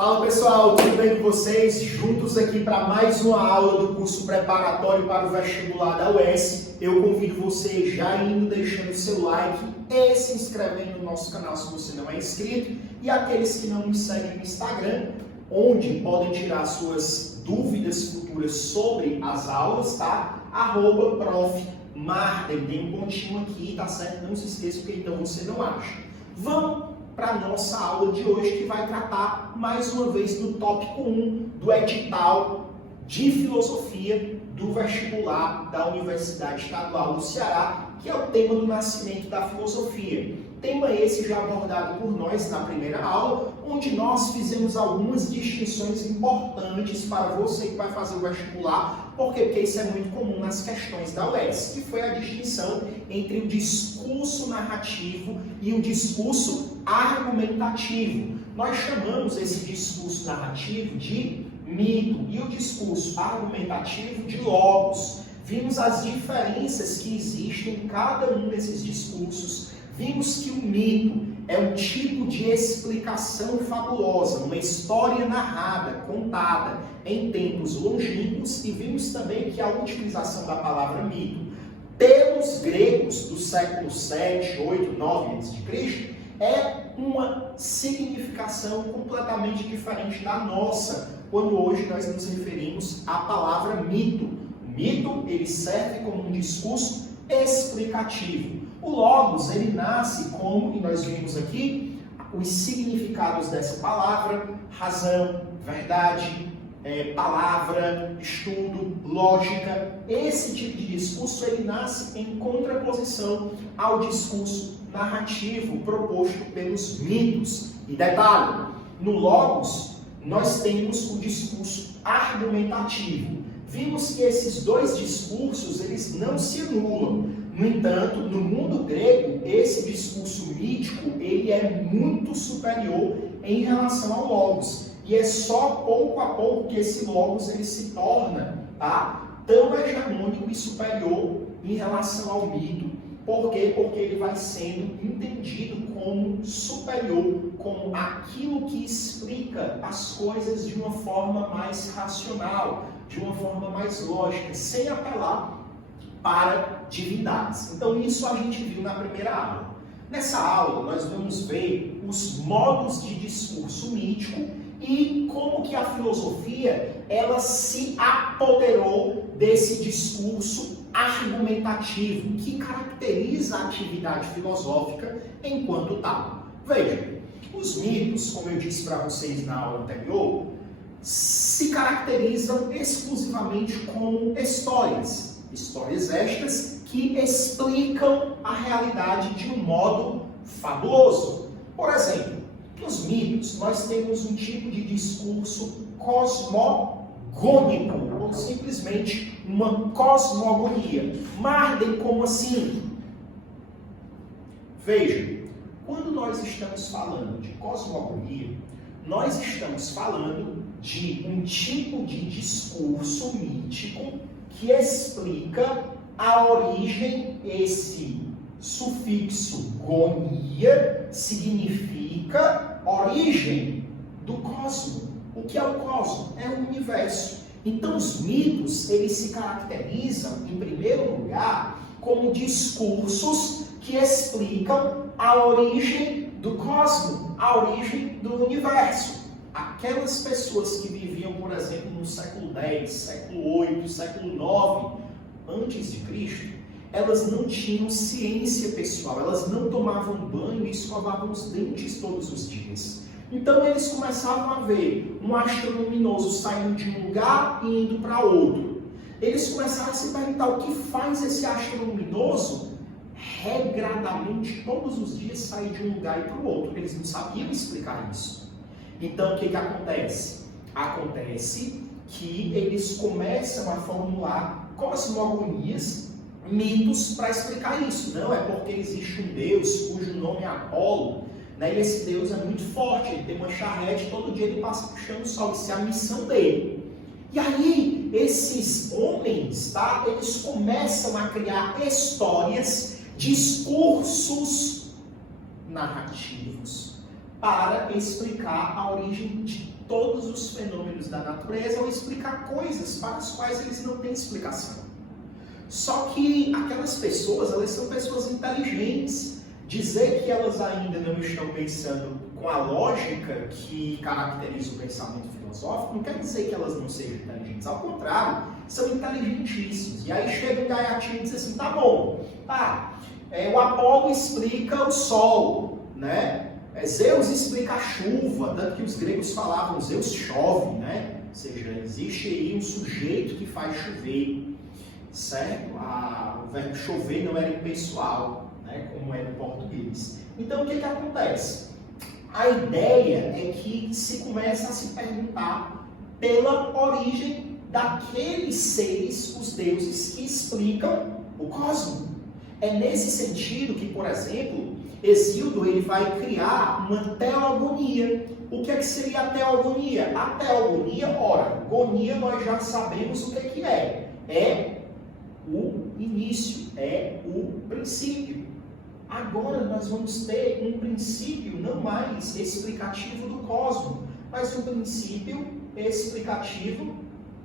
Fala pessoal, tudo bem com vocês? Juntos aqui para mais uma aula do curso preparatório para o vestibular da UES. Eu convido você já indo deixando seu like e se inscrevendo no nosso canal se você não é inscrito. E aqueles que não nos seguem no Instagram, onde podem tirar suas dúvidas futuras sobre as aulas, tá? @profmarden, tem um pontinho aqui, tá certo? Não se esqueça, porque então você não acha. Vamos para a nossa aula de hoje, que vai tratar mais uma vez do tópico 1 do edital de filosofia do vestibular da Universidade Estadual do Ceará, que é o tema do nascimento da filosofia. Tema esse já abordado por nós na primeira aula, onde nós fizemos algumas distinções importantes para você que vai fazer o vestibular. Por quê? Porque isso é muito comum nas questões da UES, que foi a distinção entre o discurso narrativo e o discurso argumentativo. Nós chamamos esse discurso narrativo de mito e o discurso argumentativo de logos. Vimos as diferenças que existem em cada um desses discursos. Vimos que o mito é um tipo de explicação fabulosa, uma história narrada, contada em tempos longínquos, e vimos também que a utilização da palavra mito pelos gregos do século 7, 8, 9 a.C. é uma significação completamente diferente da nossa, quando hoje nós nos referimos à palavra mito. O mito, ele serve como um discurso explicativo. O logos, ele nasce como, e nós vimos aqui, os significados dessa palavra: razão, verdade, palavra, estudo, lógica. Esse tipo de discurso, ele nasce em contraposição ao discurso narrativo proposto pelos mitos. E detalhe, no logos, nós temos o discurso argumentativo. Vimos que esses dois discursos, eles não se anulam. No entanto, no mundo grego, esse discurso mítico, ele é muito superior em relação ao logos. E é só pouco a pouco que esse logos ele se torna, tão hegemônico e superior em relação ao mito. Por quê? Porque ele vai sendo entendido como superior, como aquilo que explica as coisas de uma forma mais racional, de uma forma mais lógica, sem apelar para divindades. Então isso a gente viu na primeira aula. Nessa aula nós vamos ver os modos de discurso mítico e como que a filosofia ela se apoderou desse discurso argumentativo que caracteriza a atividade filosófica enquanto tal. Veja, os mitos, como eu disse para vocês na aula anterior, se caracterizam exclusivamente como histórias. Histórias estas que explicam a realidade de um modo fabuloso. Por exemplo, nos mitos nós temos um tipo de discurso cosmogônico, ou simplesmente uma cosmogonia. Marden, como assim? Veja, quando nós estamos falando de cosmogonia, nós estamos falando de um tipo de discurso mítico que explica a origem. Esse sufixo gonia significa origem do cosmo. O que é o cosmo? É o universo. Então os mitos, eles se caracterizam, em primeiro lugar, como discursos que explicam a origem do cosmo, a origem do universo. Aquelas pessoas que viviam, por exemplo, no século X, século VIII, século IX antes de Cristo, elas não tinham ciência pessoal, elas não tomavam banho e escovavam os dentes todos os dias. Então eles começavam a ver um astro luminoso saindo de um lugar e indo para outro. Eles começaram a se perguntar o que faz esse astro luminoso regradamente todos os dias sair de um lugar e para o outro. Eles não sabiam explicar isso. Então, o que acontece? Acontece que eles começam a formular cosmogonias, mitos, para explicar isso. Não é porque existe um Deus cujo nome é Apolo, né? E esse Deus é muito forte, ele tem uma charrete, todo dia ele passa puxando o sol, isso é a missão dele. E aí, esses homens, eles começam a criar histórias, discursos narrativos, para explicar a origem de todos os fenômenos da natureza ou explicar coisas para as quais eles não têm explicação. Só que aquelas pessoas, elas são pessoas inteligentes. Dizer que elas ainda não estão pensando com a lógica que caracteriza o pensamento filosófico não quer dizer que elas não sejam inteligentes. Ao contrário, são inteligentíssimos. E aí chega um gaiatinho e diz assim, tá bom, o Apolo explica o sol, né? Zeus explica a chuva, tanto que os gregos falavam Zeus chove, né? Ou seja, existe aí um sujeito que faz chover, certo? O verbo chover não era impessoal, né? Como é no português. Então, o que acontece? A ideia é que se começa a se perguntar pela origem daqueles seres, os deuses, que explicam o cosmos. É nesse sentido que, por exemplo, Hesíodo ele vai criar uma teogonia. O que seria a teogonia? A teogonia, gonia nós já sabemos o que é. É o início, é o princípio. Agora nós vamos ter um princípio não mais explicativo do cosmos, mas um princípio explicativo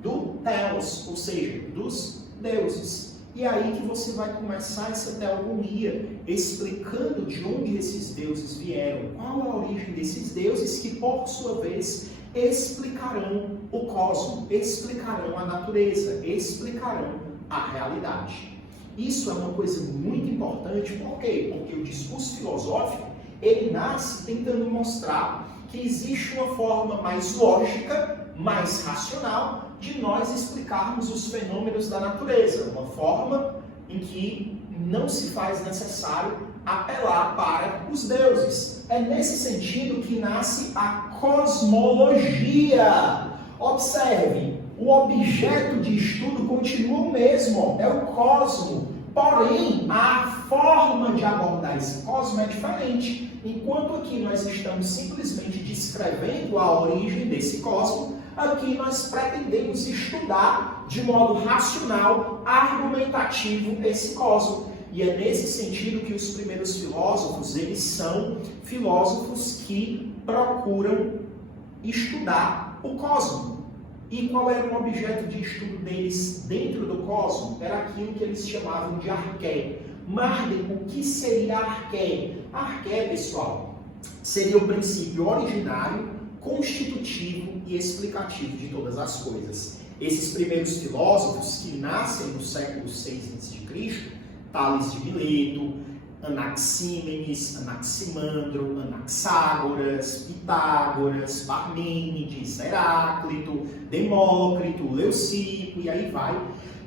do telos, ou seja, dos deuses. E aí que você vai começar essa teogonia, explicando de onde esses deuses vieram, qual a origem desses deuses, que por sua vez explicarão o cosmos, explicarão a natureza, explicarão a realidade. Isso é uma coisa muito importante, por quê? Porque o discurso filosófico, ele nasce tentando mostrar que existe uma forma mais lógica, mais racional, de nós explicarmos os fenômenos da natureza, uma forma em que não se faz necessário apelar para os deuses. É nesse sentido que nasce a cosmologia. Observe, o objeto de estudo continua o mesmo, é o cosmo, porém a forma de abordar esse cosmo é diferente. Enquanto aqui nós estamos simplesmente descrevendo a origem desse cosmo, aqui nós pretendemos estudar de modo racional, argumentativo esse cosmo. E é nesse sentido que os primeiros filósofos, eles são filósofos que procuram estudar o cosmo. E qual era o objeto de estudo deles dentro do cosmo? Era aquilo que eles chamavam de arqué. Marden, o que seria arqué? Arqué, pessoal, seria o princípio originário, constitutivo e explicativo de todas as coisas. Esses primeiros filósofos que nascem no século VI a.C., Tales de Mileto, Anaxímenes, Anaximandro, Anaxágoras, Pitágoras, Parmênides, Heráclito, Demócrito, Leucipo e aí vai.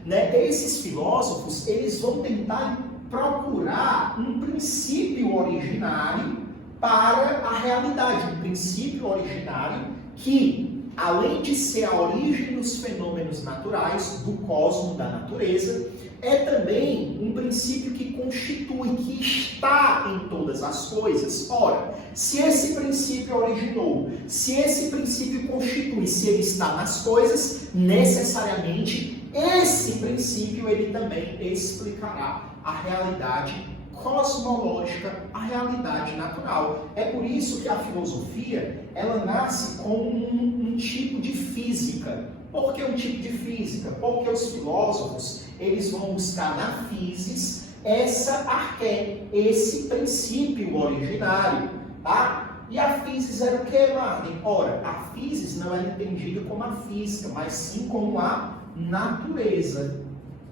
Né? Esses filósofos, eles vão tentar procurar um princípio originário para a realidade, um princípio originário que, além de ser a origem dos fenômenos naturais, do cosmos, da natureza, é também um princípio que constitui, que está em todas as coisas. Ora, se esse princípio originou, se esse princípio constitui, se ele está nas coisas, necessariamente esse princípio ele também explicará a realidade cosmológica, a realidade natural. É por isso que a filosofia, ela nasce como um tipo de física. Por que um tipo de física? Porque os filósofos, eles vão buscar na physis essa arqué, esse princípio originário, tá? E a physis era o que, Marden? Ora, a physis não era entendida como a física, mas sim como a natureza,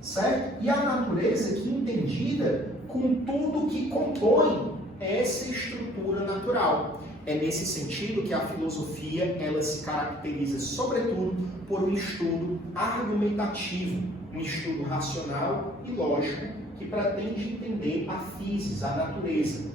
certo? E a natureza aqui entendida com tudo que compõe essa estrutura natural. É nesse sentido que a filosofia ela se caracteriza, sobretudo, por um estudo argumentativo, um estudo racional e lógico que pretende entender a physis, a natureza.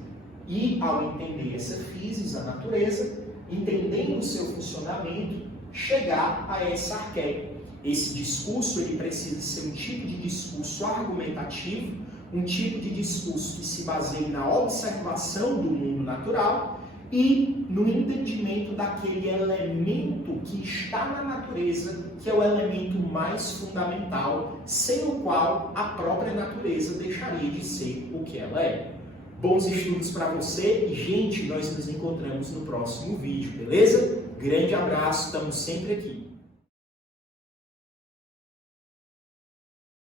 E, ao entender essa physis, a natureza, entendendo o seu funcionamento, chegar a essa arqué. Esse discurso ele precisa ser um tipo de discurso argumentativo, um tipo de discurso que se baseie na observação do mundo natural e no entendimento daquele elemento que está na natureza, que é o elemento mais fundamental, sem o qual a própria natureza deixaria de ser o que ela é. Bons estudos para você e, gente, nós nos encontramos no próximo vídeo, beleza? Grande abraço, estamos sempre aqui.